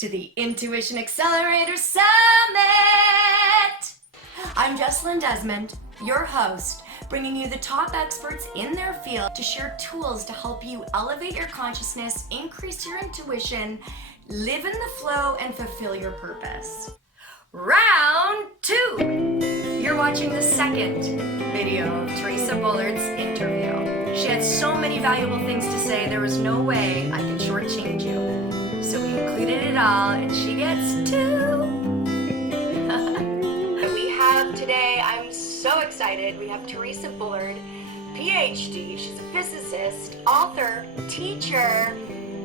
to the Intuition Accelerator Summit! I'm Jesselynn Desmond, your host, bringing you the top experts in their field to share tools to help you elevate your consciousness, increase your intuition, live in the flow, and fulfill your purpose. Round 2! You're watching the second video of Theresa Bullard's interview. She had so many valuable things to say, there was no way I could shortchange you. So we included it all, and she gets 2. We have today, I'm so excited, we have Theresa Bullard, PhD. She's a physicist, author, teacher,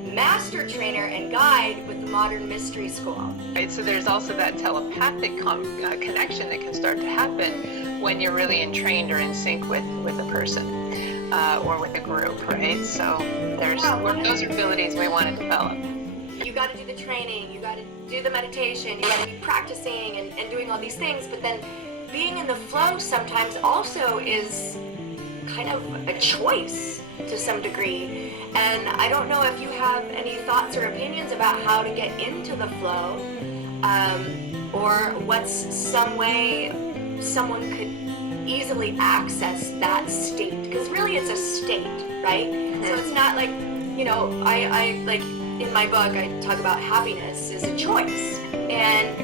master trainer, and guide with the Modern Mystery School. Right, so there's also that telepathic connection that can start to happen when you're really entrained or in sync with a person or with a group, right? So those are abilities we want to develop. You got to do the training, you got to do the meditation, you got to be practicing and doing all these things, but then being in the flow sometimes also is kind of a choice to some degree. And I don't know if you have any thoughts or opinions about how to get into the flow, or what's some way someone could easily access that state, because really it's a state, right? So it's not like, I like in my book I talk about happiness is a choice, and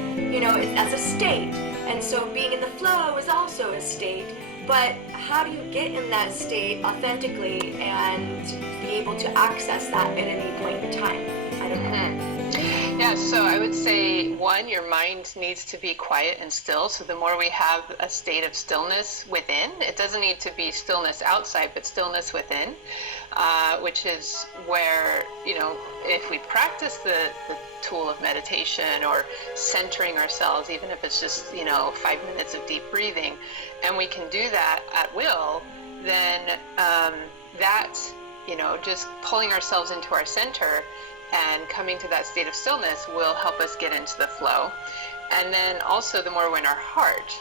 that's a state, and so being in the flow is also a state. But how do you get in that state authentically and be able to access that at any point in time? I don't know. Yeah, so I would say, one, your mind needs to be quiet and still. So the more we have a state of stillness within, it doesn't need to be stillness outside, but stillness within, which is where, if we practice the tool of meditation or centering ourselves, even if it's just, 5 minutes of deep breathing, and we can do that at will, then just pulling ourselves into our center and coming to that state of stillness will help us get into the flow. And then also, the more we're in our heart,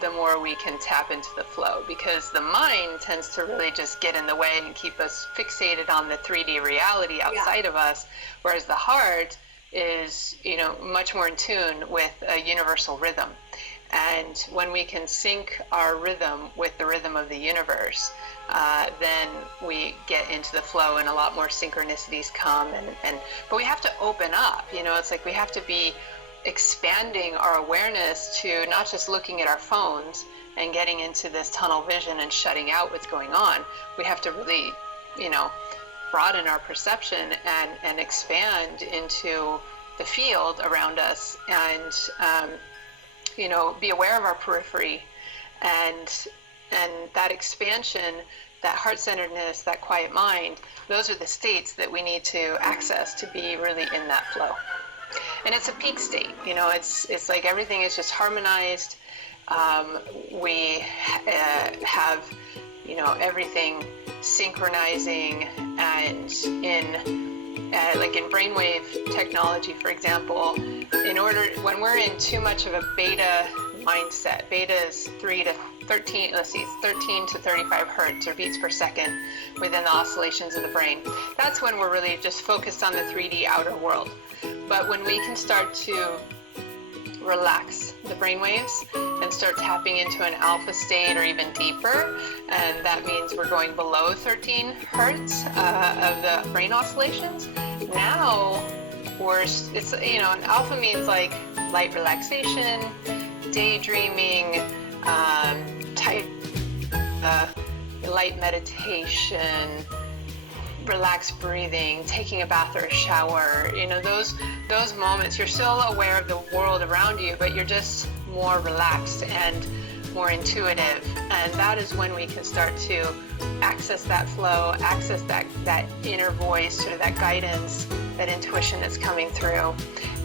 the more we can tap into the flow, because the mind tends to really just get in the way and keep us fixated on the 3D reality outside of us, whereas the heart is, much more in tune with a universal rhythm. And when we can sync our rhythm with the rhythm of the universe, then we get into the flow and a lot more synchronicities come. But we have to open up, it's like we have to be expanding our awareness to not just looking at our phones and getting into this tunnel vision and shutting out what's going on. We have to really, broaden our perception and expand into the field around us, and be aware of our periphery, and that expansion, that heart-centeredness, that quiet mind, those are the states that we need to access to be really in that flow. And it's a peak state, it's like everything is just harmonized. We have, everything synchronizing, and like in brainwave technology, for example, when we're in too much of a beta mindset, beta is 13 to 35 hertz or beats per second within the oscillations of the brain. That's when we're really just focused on the 3D outer world. But when we can start to relax the brain waves and start tapping into an alpha state or even deeper, and that means we're going below 13 hertz of the brain oscillations. Now an alpha means like light relaxation, daydreaming, light meditation, relaxed breathing, taking a bath or a shower, those moments, you're still aware of the world around you, but you're just more relaxed and more intuitive. And that is when we can start to access that flow, access that inner voice, sort of that guidance, that intuition that's coming through.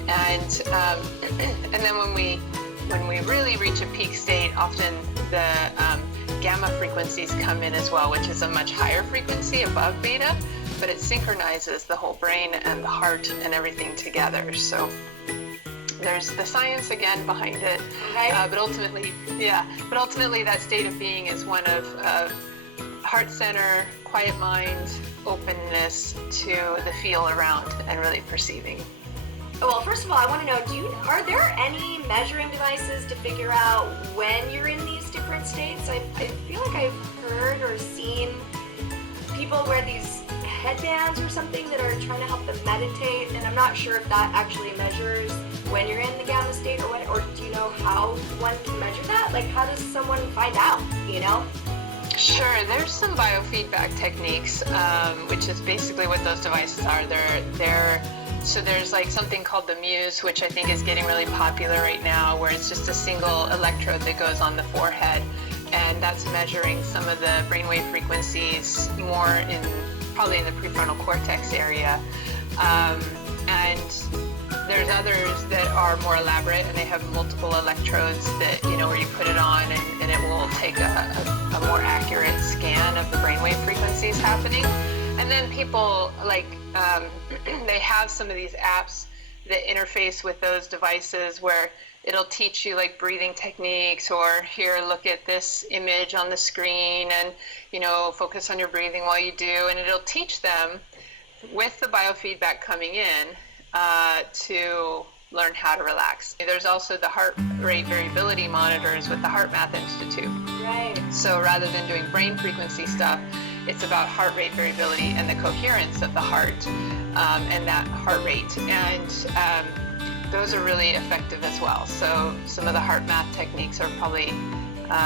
And then when we really reach a peak state, often the gamma frequencies come in as well, which is a much higher frequency above beta, but it synchronizes the whole brain and the heart and everything together. So there's the science again behind it, but ultimately that state of being is one of heart center, quiet mind, openness to the feel around, and really perceiving. Well, first of all, I want to know, are there any measuring devices to figure out when you're in these different states? I feel like I've heard or seen people wear these headbands or something that are trying to help them meditate, and I'm not sure if that actually measures when you're in the gamma state or what, or do you know how one can measure that? Like, how does someone find out, you know? Sure, there's some biofeedback techniques, which is basically what those devices are. So there's like something called the Muse, which I think is getting really popular right now, where it's just a single electrode that goes on the forehead, and that's measuring some of the brainwave frequencies more probably in the prefrontal cortex area. And there's others that are more elaborate, and they have multiple electrodes that, where you put it on and it will take a more accurate scan of the brainwave frequencies happening. And then people they have some of these apps that interface with those devices where it'll teach you like breathing techniques, or here, look at this image on the screen and, focus on your breathing while you do. And it'll teach them with the biofeedback coming in to learn how to relax. There's also the heart rate variability monitors with the HeartMath Institute. Right. So rather than doing brain frequency stuff, it's about heart rate variability and the coherence of the heart and that heart rate. And those are really effective as well. So some of the HeartMath techniques are probably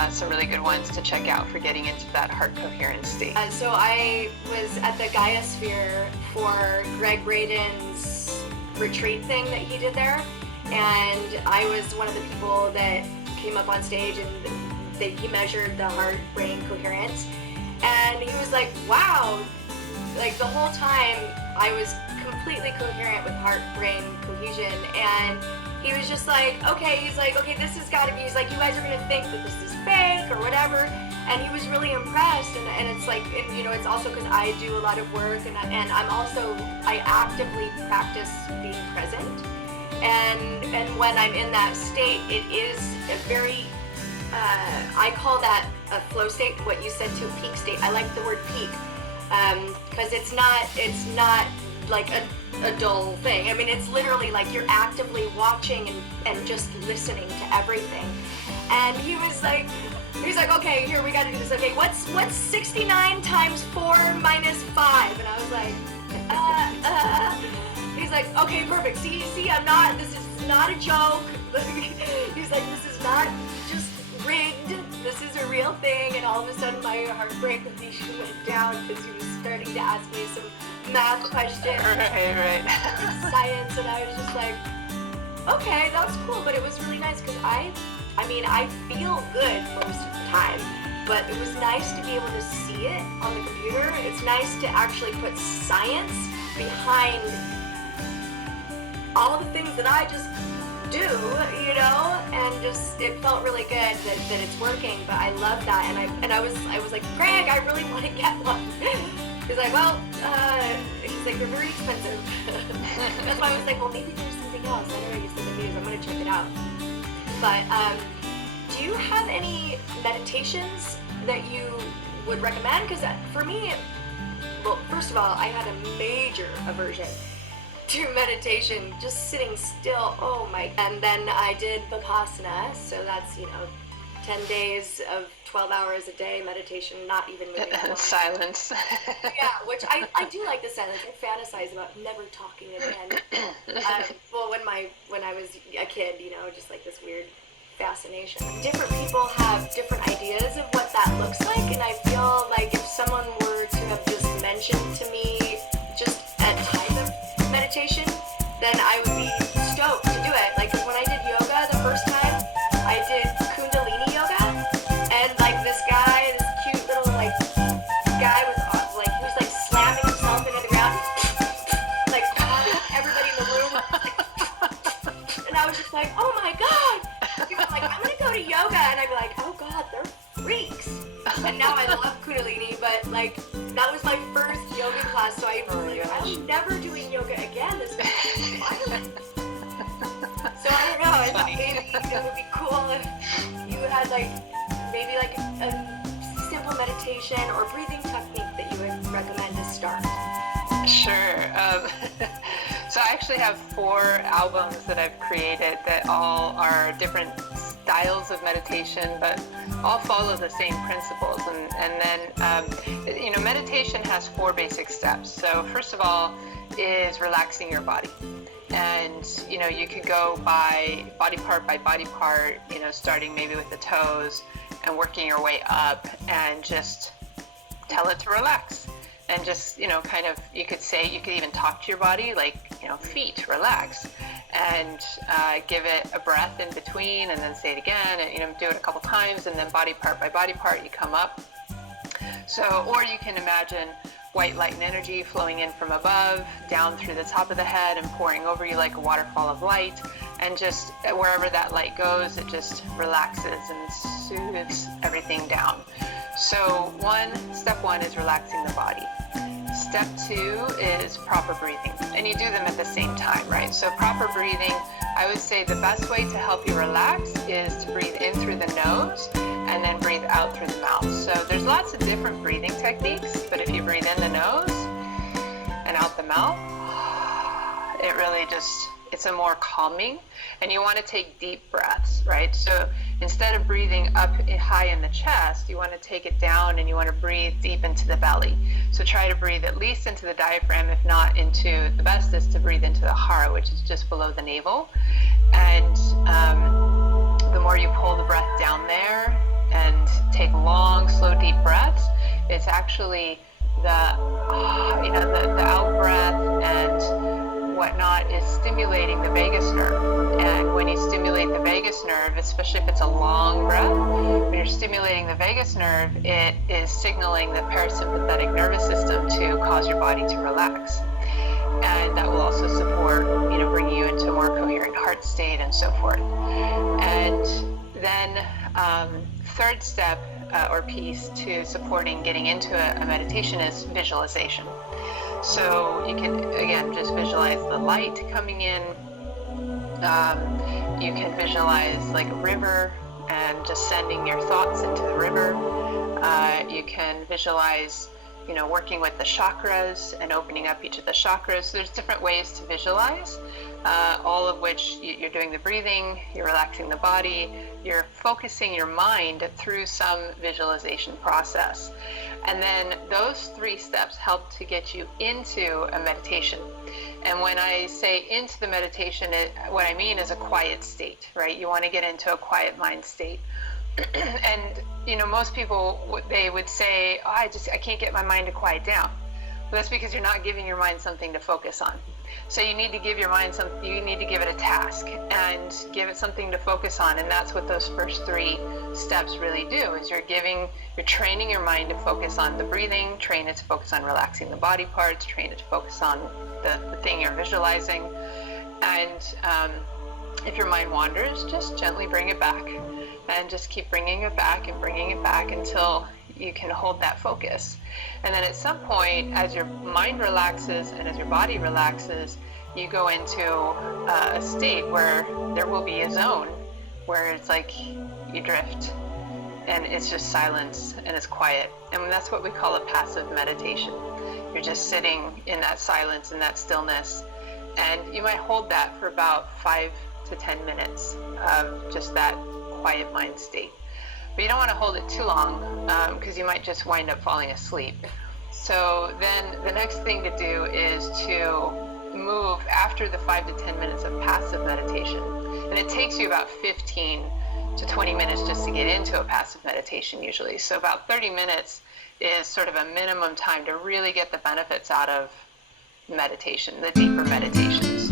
some really good ones to check out for getting into that heart coherence state. So I was at the Gaia Sphere for Greg Braden's retreat thing that he did there, and I was one of the people that came up on stage, and he measured the heart-brain coherence, and he was like, wow, like the whole time I was completely coherent with heart-brain cohesion, and he was just like, okay, this has got to be, he's like, you guys are going to think that this is fake or whatever, and he was really impressed, and it's like, it's also because I do a lot of work, and I actively practice being present, and when I'm in that state, it is a very, I call that a flow state, what you said to a peak state. I like the word peak, because it's not like a dull thing. I mean, it's literally like you're actively watching and just listening to everything. And he was like, okay, here, we gotta do this. Okay, what's 69 times 4 minus 5? And I was like, he's like, okay, perfect. See, this is not a joke. He's like, this is not just rigged. This is a real thing. And all of a sudden my heart-brain cohesion went down because he was starting to ask me some math questions. Right. Science, and I was just like, okay, that's cool. But it was really nice because I feel good most of the time, but it was nice to be able to see it on the computer. It's nice to actually put science behind all the things that I just do, and just, it felt really good that it's working. But I love that, and I was like, Greg, I really want to get one. He's like, well, they're very expensive. That's why I was like, well, maybe there's something else. I know you said the news. I'm going to check it out. But do you have any meditations that you would recommend? Because for me, well, first of all, I had a major aversion to meditation, just sitting still. Oh my! And then I did Vipassana, so that's 10 days of 12 hours a day meditation, not even moving. Silence. Yeah, which I do like the silence. I fantasize about never talking again. Well, when I was a kid, just like this weird fascination. Different people have different ideas of what that looks like, and I feel like if someone were to have just mentioned to me just a type of meditation, then I would be stoked to do it. Like, 'cause when I did yoga the first time, I did Kundalini yoga, and like this cute little guy with he was like slamming himself into the ground, like everybody in the room, and I was just like, oh my god. People were like, I'm gonna go to yoga, and I'd be like, oh god, they're freaks. And now I love Kundalini, but that was my first yoga class, so I'm never doing yoga again. This is violent. So I don't know, I thought maybe it would be cool if you had maybe a simple meditation or breathing technique that you would recommend to start. Sure. So I actually have 4 albums that I've created that all are different styles of meditation, but all follow the same principles. And then, meditation has 4 basic steps. So first of all is relaxing your body. And, you could go by body part, starting maybe with the toes and working your way up, and just tell it to relax. And just, you could even talk to your body, like, feet, relax. And give it a breath in between, and then say it again, and, do it a couple times, and then body part by body part, you come up. So, or you can imagine white light and energy flowing in from above, down through the top of the head, and pouring over you like a waterfall of light. And just wherever that light goes, it just relaxes and soothes everything down. So step one is relaxing the body. Step 2 is proper breathing, and you do them at the same time, right? So proper breathing, I would say the best way to help you relax is to breathe in through the nose and then breathe out through the mouth. So there's lots of different breathing techniques, but if you breathe in the nose and out the mouth, it really it's a more calming, and you want to take deep breaths, right? So instead of breathing up high in the chest, you want to take it down, and you want to breathe deep into the belly. So try to breathe at least into the diaphragm, if not into, the best is to breathe into the heart, which is just below the navel. And the more you pull the breath down there and take long, slow, deep breaths, it's actually the out breath and whatnot is stimulating the vagus nerve. And when you stimulate the vagus nerve, especially if it's a long breath, when you're stimulating the vagus nerve, it is signaling the parasympathetic nervous system to cause your body to relax. And that will also support, bringing you into a more coherent heart state and so forth. And then third step or piece to supporting getting into a meditation is visualization. So you can, again, just visualize the light coming in. You can visualize like a river and just sending your thoughts into the river. You can visualize, working with the chakras and opening up each of the chakras. So there's different ways to visualize, all of which you're doing the breathing, you're relaxing the body, you're focusing your mind through some visualization process. And then those 3 steps help to get you into a meditation. And when I say into the meditation, what I mean is a quiet state, right? You want to get into a quiet mind state. And, most people, they would say, I can't get my mind to quiet down. Well, that's because you're not giving your mind something to focus on. So you need to give your mind you need to give it a task and give it something to focus on. And that's what those first 3 steps really do, is you're training your mind to focus on the breathing, train it to focus on relaxing the body parts, train it to focus on the thing you're visualizing. And if your mind wanders, just gently bring it back, and just keep bringing it back until you can hold that focus. And then at some point, as your mind relaxes and as your body relaxes, you go into a state where there will be a zone where it's like you drift, and it's just silence and it's quiet. And that's what we call a passive meditation. You're just sitting in that silence and that stillness, and you might hold that for about 5 to 10 minutes of just that quiet mind state. But you don't want to hold it too long, because you might just wind up falling asleep. So then the next thing to do is to move after the 5 to 10 minutes of passive meditation. And it takes you about 15 to 20 minutes just to get into a passive meditation usually. So about 30 minutes is sort of a minimum time to really get the benefits out of meditation, the deeper meditations.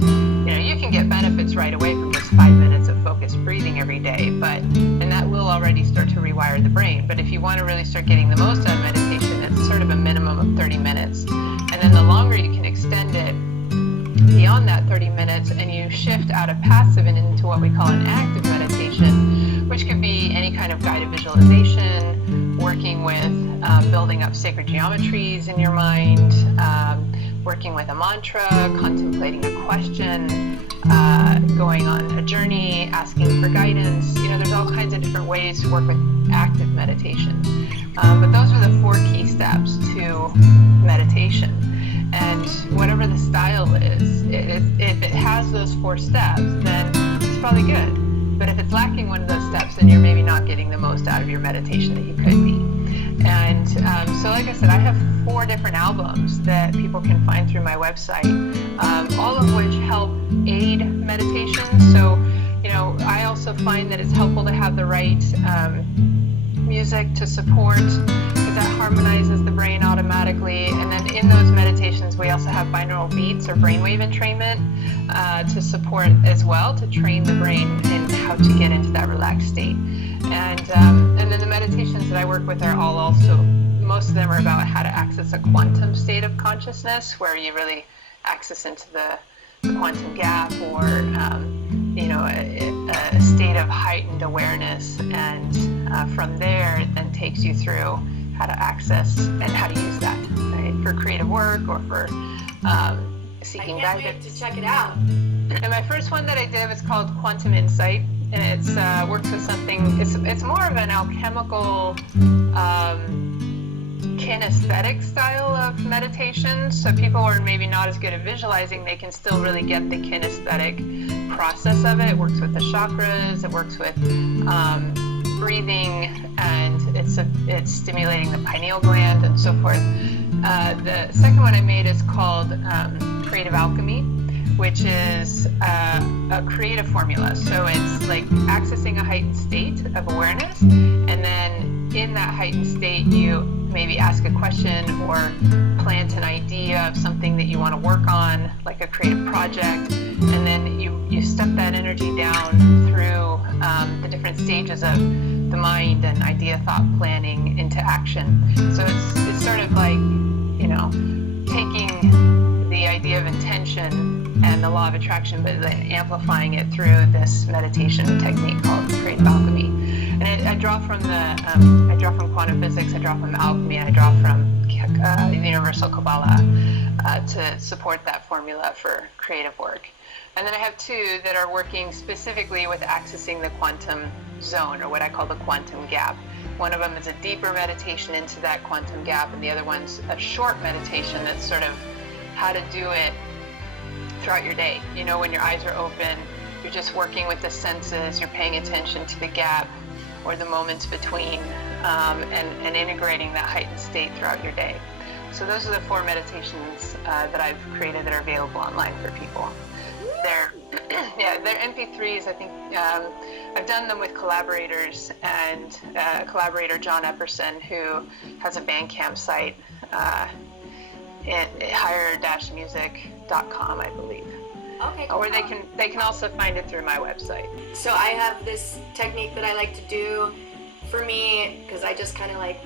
You can get benefits right away from just 5 minutes of focused breathing every day, and that will already start to rewire the brain. But if you want to really start getting the most out of meditation, it's sort of a minimum of 30 minutes. And then the longer you can extend it beyond that 30 minutes, and you shift out of passive and into what we call an active meditation, which could be any kind of guided visualization, working with building up sacred geometries in your mind, working with a mantra, contemplating a question, going on a journey, asking for guidance. There's all kinds of different ways to work with active meditation. But those are the 4 key steps to meditation. And whatever the style is. If it has those 4 steps, then it's probably good. But if it's lacking one of those steps, then you're maybe not getting the most out of your meditation that you could be. And so like I said, I have 4 different albums that people can find through my website, all of which help aid meditation. So, I also find that it's helpful to have the right music to support, because that harmonizes the brain automatically. And then in those meditations, we also have binaural beats or brainwave entrainment to support as well, to train the brain in how to get into that relaxed state. And then the meditations that I work with are all also, most of them are about how to access a quantum state of consciousness, where you really access into the quantum gap, or a state of heightened awareness, and from there it then takes you through how to access and how to use that, right, for creative work or for seeking guidance. I can't wait to check it out. And my first one that I did was called Quantum Insight, and it's works with something. It's more of an alchemical, kinesthetic style of meditation. So people who are maybe not as good at visualizing, they can still really get the kinesthetic process of it. It works with the chakras. It works with breathing, and it's stimulating the pineal gland and so forth. The second one I made is called Creative Alchemy, which is a creative formula. So it's like accessing a heightened state of awareness, and then in that heightened state, you maybe ask a question or plant an idea of something that you want to work on, like a creative project, and then you step that energy down through the different stages of the mind and idea, thought, planning into action. So it's sort of like, taking the idea of intention and the law of attraction, but then amplifying it through this meditation technique called Creative Alchemy. And I draw from quantum physics, I draw from alchemy, I draw from the Universal Kabbalah to support that formula for creative work. And then I have 2 that are working specifically with accessing the quantum zone, or what I call the quantum gap. One of them is a deeper meditation into that quantum gap, and the other one's a short meditation that's sort of how to do it throughout your day. When your eyes are open, you're just working with the senses, you're paying attention to the gap or the moments between, and integrating that heightened state throughout your day. So those are the 4 meditations that I've created that are available online for people. They're MP3s. I think I've done them with collaborators, and collaborator John Epperson, who has a Bandcamp site, higher-music.com, I believe. Okay, cool. Or they can also find it through my website. So I have this technique that I like to do for me, because I just kind of like,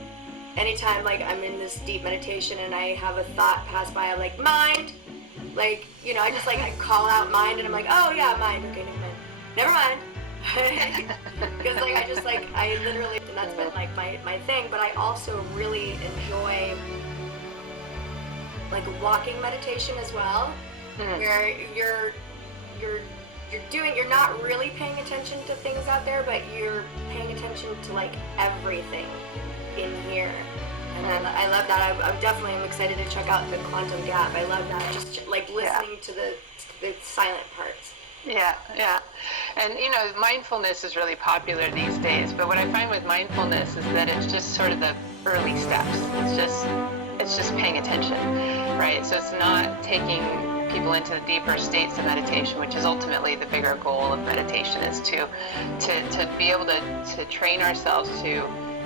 anytime like I'm in this deep meditation and I have a thought pass by, I'm like, mind, like, I just like, I call out mind, and I'm like, oh yeah, mind, okay, never mind. Because like I literally, and that's been like my thing. But I also really enjoy like walking meditation as well, where you're not really paying attention to things out there, but you're paying attention to like everything in here. And I love that. I'm definitely excited to check out the quantum gap. I love that. Just like listening to the silent parts. Yeah. And mindfulness is really popular these days, but what I find with mindfulness is that it's just sort of the early steps. It's just paying attention, right? So it's not taking people into the deeper states of meditation, which is ultimately the bigger goal of meditation, is to be able to train ourselves to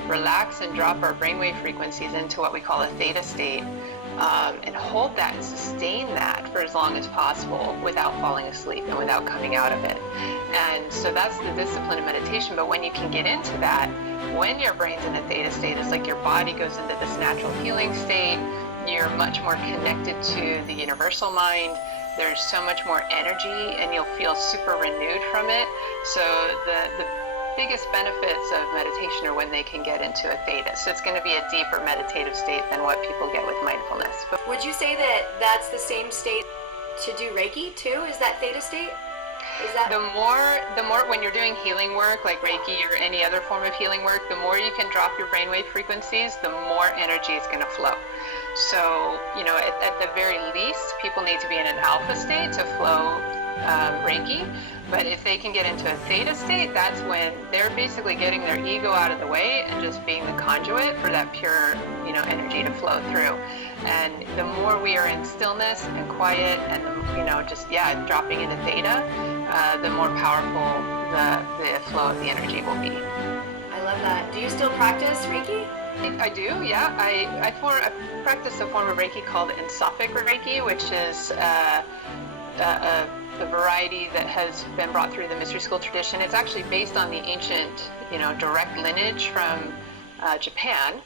relax and drop our brainwave frequencies into what we call a theta state, and hold that and sustain that for as long as possible without falling asleep and without coming out of it. And so that's the discipline of meditation. But when you can get into that, when your brain's in a theta state, it's like your body goes into this natural healing state. You're much more connected to the universal mind. There's so much more energy, and you'll feel super renewed from it. So the biggest benefits of meditation are when they can get into a theta. So it's going to be a deeper meditative state than what people get with mindfulness. But would you say that that's the same state to do Reiki too? Is that theta state? Is that the more when you're doing healing work like Reiki or any other form of healing work, the more you can drop your brainwave frequencies, the more energy is going to flow. So, at the very least, people people need to be in an alpha state to flow Reiki. But if they can get into a theta state, that's when they're basically getting their ego out of the way and just being the conduit for that pure, energy to flow through. And the more we are in stillness and quiet and, dropping into theta, the more powerful the flow of the energy will be. I love that. Do you still practice Reiki? I do, yeah. I practice a form of Reiki called Ensophic Reiki, which is a variety that has been brought through the mystery school tradition. It's actually based on the ancient, direct lineage from Japan,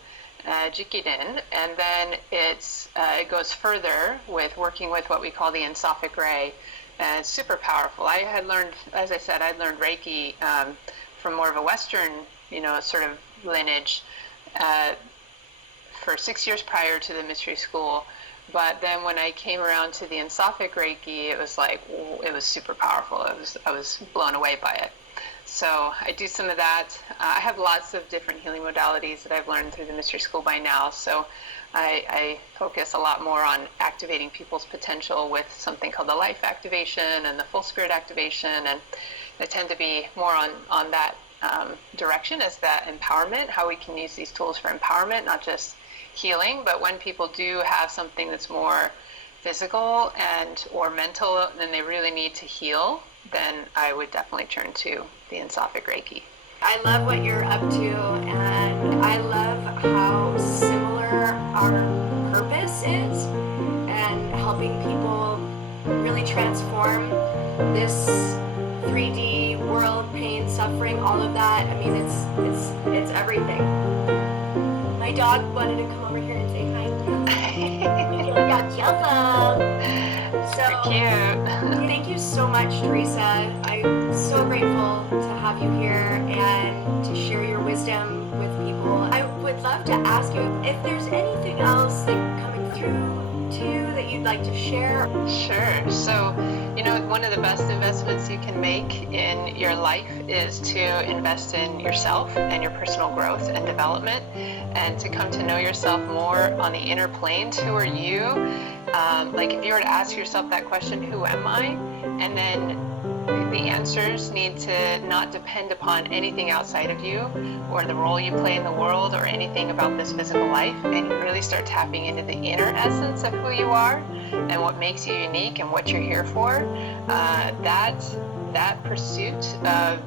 Jikiden, and then it goes further with working with what we call the Ensophic Ray, and it's super powerful. I had learned, as I said, I'd learned Reiki from more of a Western, sort of lineage for 6 years prior to the mystery school. But then when I came around to the Ensophic Reiki, it was like, it was super powerful. I was blown away by it. So I do some of that. I have lots of different healing modalities that I've learned through the mystery school by now. So I focus a lot more on activating people's potential with something called the life activation and the full spirit activation. And I tend to be more on that direction as that empowerment, how we can use these tools for empowerment, not just healing, but when people do have something that's more physical or mental and they really need to heal, then I would definitely turn to the Ensophic Reiki. I love what you're up to, and I love how similar our purpose is, and helping people really transform this 3D world, pain, suffering, all of that. I mean, it's everything. My dog wanted to come over here and say hi. I got Jesselynn. So cute. Thank you so much, Theresa. I'm so grateful to have you here and to share your wisdom with people. I would love to ask you if there's anything else coming through to you that you'd like to share. Sure. So, one of the best investments you can make in your life is to invest in yourself and your personal growth and development, and to come to know yourself more on the inner planes. Who are you? Like if you were to ask yourself that question, who am I? And then the answers need to not depend upon anything outside of you or the role you play in the world or anything about this physical life, and you really start tapping into the inner essence of who you are and what makes you unique and what you're here for. That pursuit of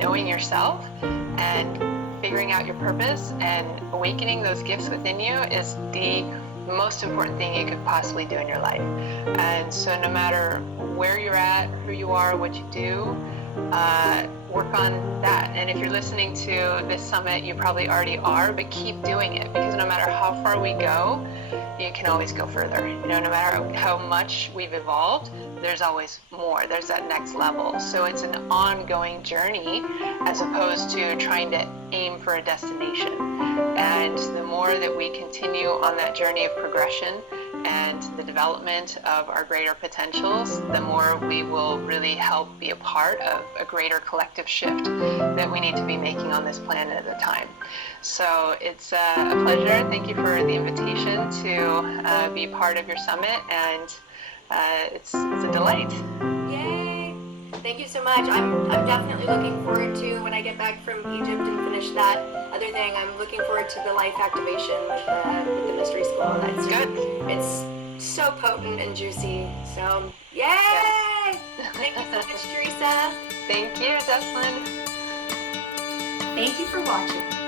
knowing yourself and figuring out your purpose and awakening those gifts within you is the most important thing you could possibly do in your life. And so no matter where you're at, who you are, what you do, work on that. And if you're listening to this summit, you probably already are, but keep doing it, because no matter how far we go, you can always go further. No matter how much we've evolved, there's always more. There's that next level. So it's an ongoing journey as opposed to trying to aim for a destination. And the more that we continue on that journey of progression and the development of our greater potentials, the more we will really help be a part of a greater collective shift that we need to be making on this planet at a time. So it's a pleasure. Thank you for the invitation to be part of your summit, and it's a delight. Yay! Thank you so much. I'm definitely looking forward to when I get back from Egypt and finish that other thing. I'm looking forward to the life activation with the mystery school. That's good. It's so potent and juicy. So yay! Yes. Thank you so much, Theresa. Thank you, Jesselynn. Thank you for watching.